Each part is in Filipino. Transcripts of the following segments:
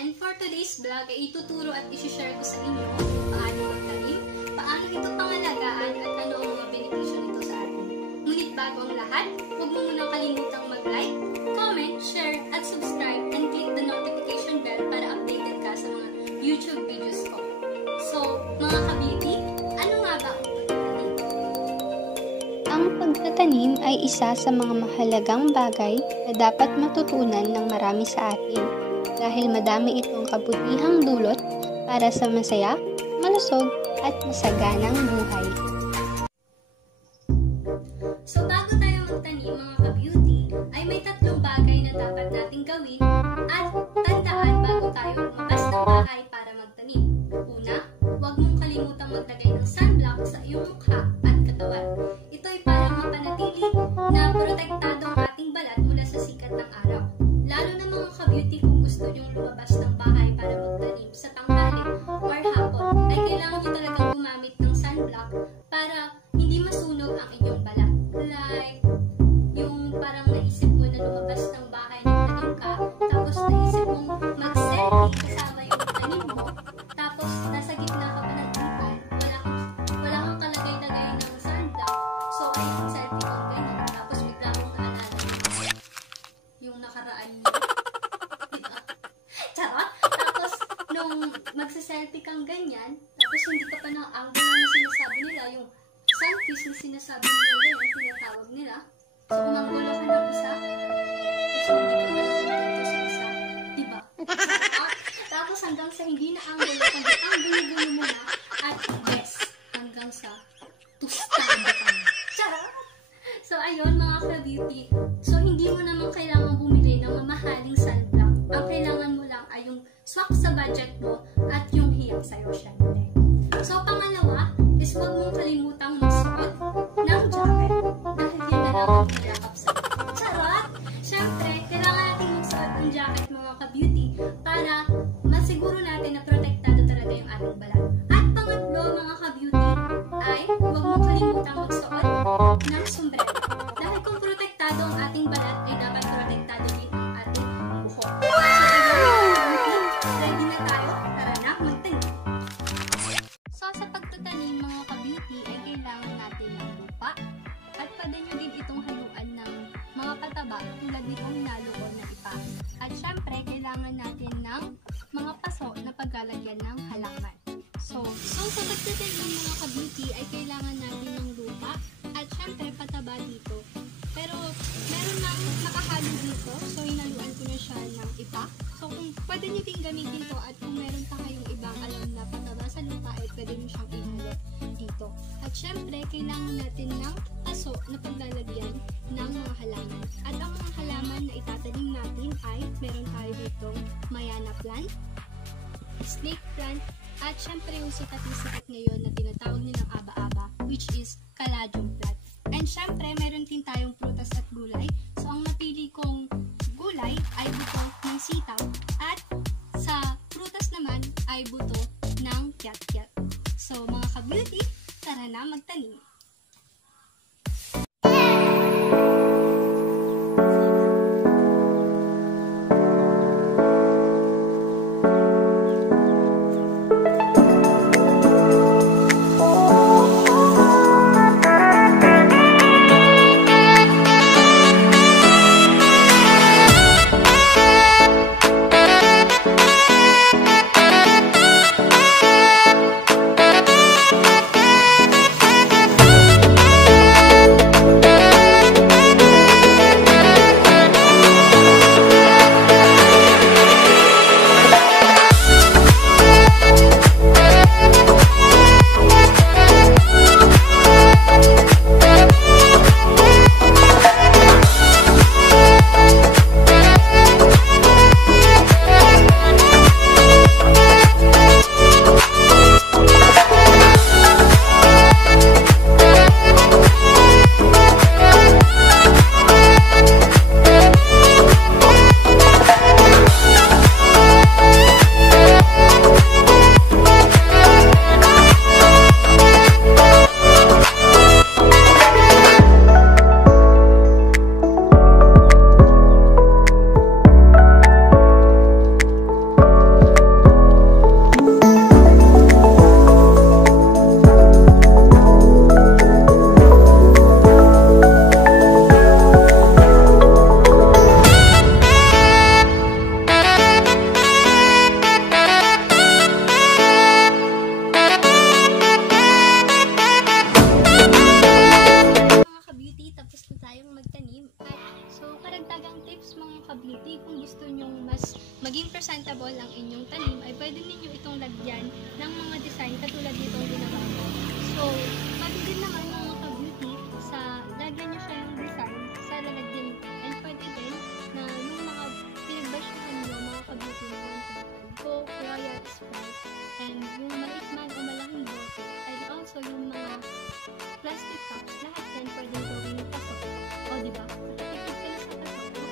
and for today's vlog ay ituturo at isi-share ko sa inyo paano magtanim, paano ito pangalagaan at ano ang mga benepisyo nito sa atin. Ngunit bago ang lahat, huwag mo munang kalimutang mag-like, comment, share, at subscribe and click the notification bell para updated ka sa mga YouTube videos ko. So, mga ka-beauty, ano nga ba ang pagtatanim? Ang pagtatanim ay isa sa mga mahalagang bagay na dapat matutunan ng marami sa atin dahil madami itong kabutihang dulot para sa masaya, malusog at masaganang buhay. So bago tayo magtanim mga ka-beauty, ay may tatlong bagay na dapat nating gawin at tandaan bago tayo lumabas ng bahay para magtanim. Una, huwag mong kalimutang maglagay ng sunblock sa iyong mukha at katawan. Ito ay para mapanatili na protektado ang ating balat mula sa sikat ng araw. Lalo na mga ka-beauty, kung gusto nyong lumabas ng bahay para magtanim sa tanghali or hapon, ay kailangan nyo talagang gumamit ng sunblock para hindi masunog ang inyong balat. Like, yung parang naisip mo na lumabas ng bahay ng tanim ka, tapos naisip mong mag-selfie kasama yung tanim mo, tapos nasa gitna ka pa ng tipan, wala kang kalagay-lagay ng sunblock, so ay selfie kang ganyan, tapos bigla mong naalala yung nakaraan niyo. Diba? Charot! Tapos, nung magsa-selfie kang ganyan, tapos hindi ka pa ng angle na sinasabi nila, yung sunfish na sinasabi nila ngayon, ang tinatawag nila. So, umanggulo ka ng isa, tapos hindi ka malapit sa isa. Diba? Tapos hanggang sa hindi na angulo, ang gulo-gulo mo na, at yes, hanggang sa tustado ka na. Charot! So, ayun mga ka-beauty. So, hindi mo naman kailangan bumili ng mamahaling sunblock. Ang kailangan mo lang ay yung swak sa budget mo at yung hiyang sa'yo, syempre. So, pangalawa is huwag mong kalimutang magsuot ng jacket. Dahil yun na lang ang nilakap sa'yo. Charot! Syempre, kailangan natin magsuot ng jacket mga ka-beauty para masiguro natin na protektado talaga yung ating balat. At pangatlo mga ka-beauty ay huwag mong kalimutang magsuot ng sombrero. Dahil kung protektado ang ating balat, ay dapat protektado din ang ating buhok. So, ready na tayo? Tara na, magtanim! So, sa pagtatanim mga ka-beauty, ay kailangan natin ng lupa at pwede nyo din itong haluan ng mga pataba tulad nitong naluon na ipa. At syempre, kailangan natin ng mga paso na paglalagyan ng halaman. So sa pagtatanim mga ka-beauty, ay kailangan natin ng lupa at syempre pataba dito. Pero meron nang nakahalo dito, so hinaluan ko na siya ng ipa. So kung pwede nyo din gamitin to at kung meron pa kayong ibang alam na pataba sa lupa, ay pwede nyo siyang ihalo dito. At syempre, kailangan natin ng paso na paglalagyan ng mga halaman. At ang mga halaman na itatanim natin ay meron tayo dito mayana plant, snake plant, at syempre yung sikat na sikat ngayon na tinatawag nilang aba-aba, which is caladium plant. And syempre, meron din tayong prutas at gulay. So, ang napili kong gulay ay buto ng sitaw at sa prutas naman ay buto ng kiat-kiat. So, mga ka-beauty, tara na magtanim! pwede din naman mga ka-beauty sa lagyan nyo siya yung design sa lalagyan nito. And pwede din na yung mga pinagbasyahan nyo mga ka-beauty na Coke, Royal Sprite, and yung maliit man o malaking bote, and also yung mga plastic cups, lahat yan pwede gawin yung taso. O diba? Effective kayo sa taso.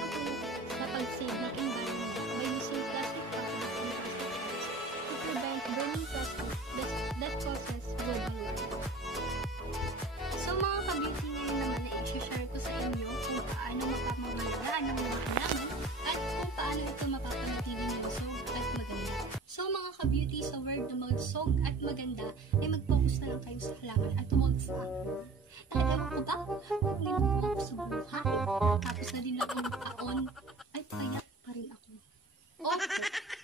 Sa pag-save ng environment by using plastic cups and plastic cups to prevent burning plastic that causes global warming. So mga ka-beauty, ngayon naman na i-share ko sa inyo kung paano mapamamalaan ng mga halaman at kung paano ito mapapanatiling lusog at maganda. So mga ka-beauty, sa word na malusog at maganda ay mag-focus na lang kayo sa halaman at tumawag sa akin. Nakalaman ko ba? Hindi mo ako sa buhay. Tapos na din lang ang taon ay payat pa rin ako. Opo,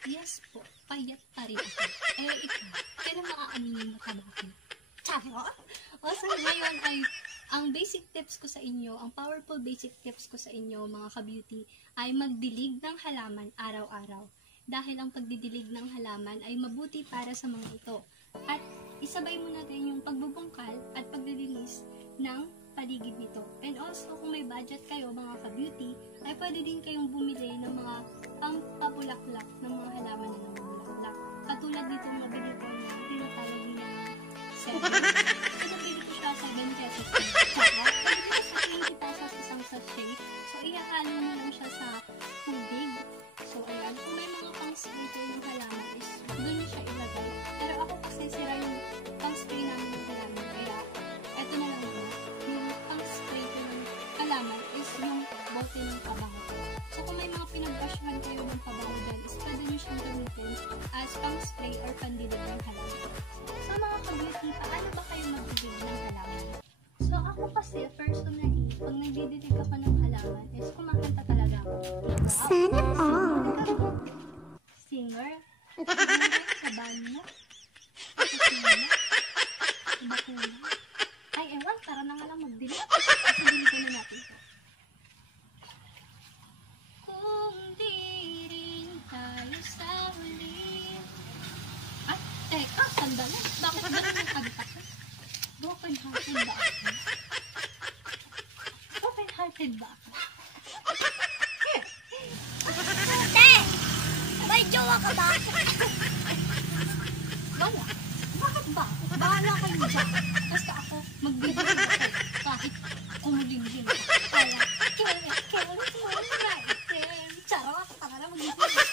yes po, payat pa rin ako. Ikaw, kailan maaaminin mo ka ba ako? Tsaka? So ngayon ay ang basic tips ko sa inyo, ang powerful basic tips ko sa inyo mga ka-beauty ay magdilig ng halaman araw-araw. Dahil ang pagdidilig ng halaman ay mabuti para sa mga ito. At isabay mo natin yung pagbubungkal at paglilinis ng paligid nito. And also, kung may budget kayo mga ka-beauty, ay pwede din kayong bumili ng mga pampabulaklak ng mga halaman na namumulaklak. Katulad dito nabili ko na tinatawag na 7. So, nabili ko siya 7 pesos. Tsaka, pwede ko sa 20 pesos isang sachet. So, ihahalo mo lang siya sa tubig. So, ayan. Kung may mga pang-spray kayo ng halaman is doon nyo siya ilagay. Pero ako kasi sira yung pang-spray namin ng halaman. Kaya, eto na lang yun. Yung pang-spray ko ng halaman is yung bote ng pabango. So, kung may mga pinagbasyahan kayo ng pabango dyan, is pwede nyo siyang gamitin as pang-spray or pandilig ng halaman. So, mga ka-beauty, paano ba kayo magdidig ng halaman? So, ako kasi, personally, pag nagdidilig ako ng halaman, is kumakanta talaga ako. Sana all. Singer? Sa banda? Sa sila? Iba ko na? Ay, ewan, tara na nga lang magdilig. Kasi diligan na natin ito. Kung di rin tayo sa huli. Ay, teka, sandali. Bakit ba rin yung kanta ko? Broken hearted ba ako? Broken hearted ba ako? Ate! May jowa ka ba? Wala. Bakit ba? Bahala kayo dyan. Basta ako, magbibigay ako. Kahit kumuling-ling. Kaya, charot, tara na magbibigay.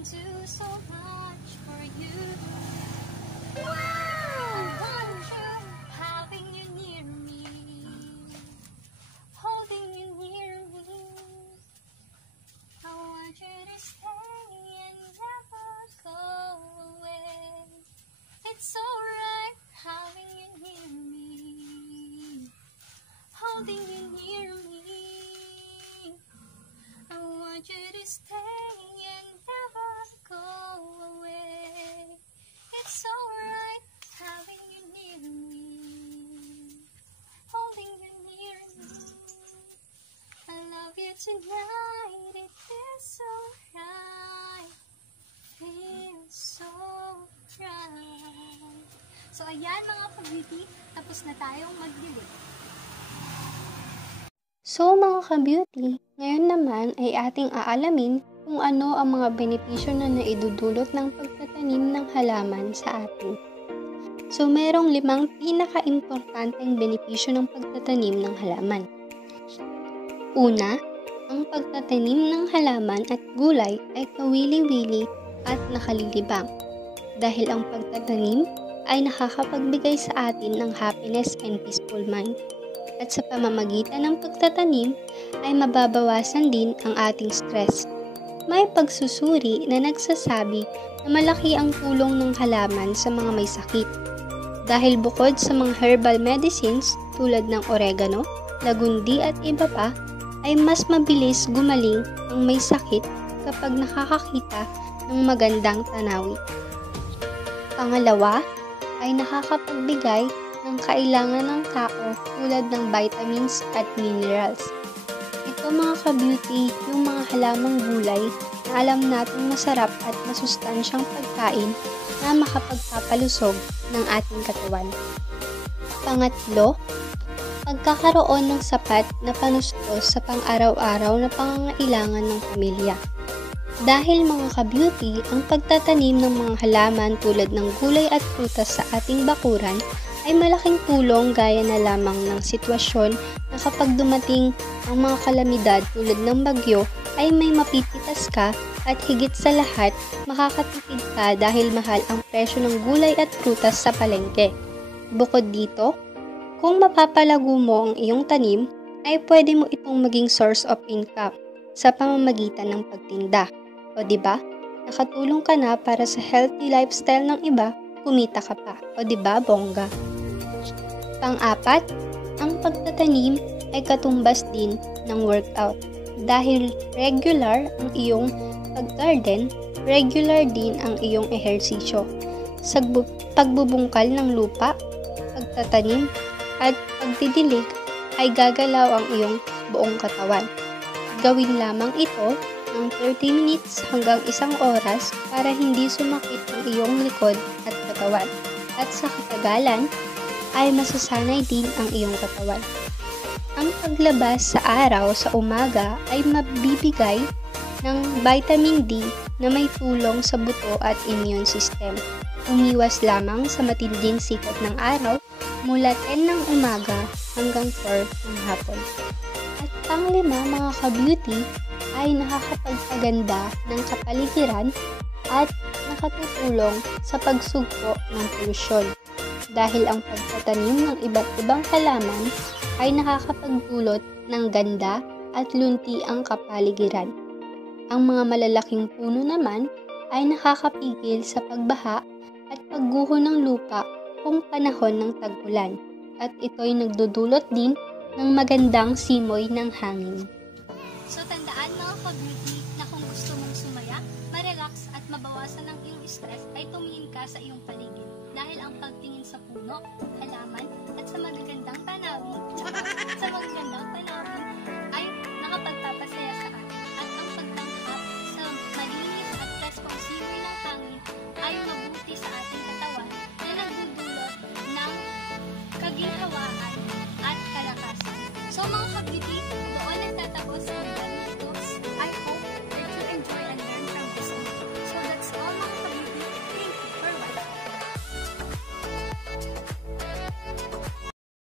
Do so much for you. Wow! I want you, having you near me, holding you near me. I want you to stay and never go away. It's alright having you near me, holding you near me. I want you to stay and never go away. It's alright having you near me, holding you near me. I love you tonight, it feels so right, feels so right. So ayan mga ka-beauty, tapos na tayong magdilig. So mga ka-beauty, ngayon naman ay ating aalamin kung ano ang mga benepisyo na naidudulot ng pagtatanim ng halaman sa atin. So, merong 5 pinaka-importanteng benepisyo ng pagtatanim ng halaman. Una, ang pagtatanim ng halaman at gulay ay kawili-wili at nakalilibang dahil ang pagtatanim ay nakakapagbigay sa atin ng happiness and peaceful mind. At sa pamamagitan ng pagtatanim ay mababawasan din ang ating stress. May pagsusuri na nagsasabi na malaki ang tulong ng halaman sa mga may sakit. Dahil bukod sa mga herbal medicines tulad ng oregano, lagundi at iba pa, ay mas mabilis gumaling ang may sakit kapag nakakakita ng magandang tanawin. Pangalawa, ay nakakapagbigay ng kailangan ng tao tulad ng vitamins at minerals. Ito mga ka-beauty, yung mga halamang gulay na alam natin masarap at masustansyang pagkain na makapagpapalusog ng ating katawan. Pangatlo, pagkakaroon ng sapat na panustos sa pang-araw-araw na pangangailangan ng pamilya. Dahil mga ka-beauty, ang pagtatanim ng mga halaman tulad ng gulay at prutas sa ating bakuran ay malaking tulong gaya na lamang ng sitwasyon na kapag dumating ang mga kalamidad tulad ng bagyo ay may mapipitas ka at higit sa lahat makakatipid ka dahil mahal ang presyo ng gulay at prutas sa palengke. Bukod dito, kung mapapalago mo ang iyong tanim ay pwede mo itong maging source of income sa pamamagitan ng pagtinda. O diba? Nakatulong ka na para sa healthy lifestyle ng iba, kumita ka pa. O diba, bongga? Pang-apat, ang pagtatanim ay katumbas din ng workout. Dahil regular ang iyong pag-garden, regular din ang iyong ehersisyo. Sa pagbubungkal ng lupa, pagtatanim, at pagdidilig ay gagalaw ang iyong buong katawan. Gawin lamang ito ng 30 minutes hanggang 1 oras para hindi sumakit ang iyong likod at katawan. At sa katagalan, ay masasanay din ang iyong katawan. Ang paglabas sa araw sa umaga ay mabibigay ng vitamin D na may tulong sa buto at immune system. Umiwas lamang sa matinding sikat ng araw mula 10 ng umaga hanggang 4 ng hapon. At pang-5 mga ka-beauty ay nakakapagpaganda ng kapaligiran at nakatutulong sa pagsugpo ng polusyon. Dahil ang pagtatanim ng iba't ibang halaman ay nakakapagdulot ng ganda at lunti ang kapaligiran. Ang mga malalaking puno naman ay nakakapigil sa pagbaha at pagguho ng lupa kung panahon ng tag-ulan. At ito'y nagdudulot din ng magandang simoy ng hangin. So tandaan mga ka-beauty na kung gusto mong sumaya, ma-relax at mabawasan ang iyong stress ay tumingin ka sa iyong paligid. Dahil ang pagtingin sa puno, halaman at sa magagandang tanawin ay nakapagpapasaya sa atin. At ang pagtanghap sa malinis at preskong simoy ng hangin ay mabuti sa ating katawan na nagdudulot ng kaginhawaan at kalakasan. So mga ka-beauty, doon nagtatapos ang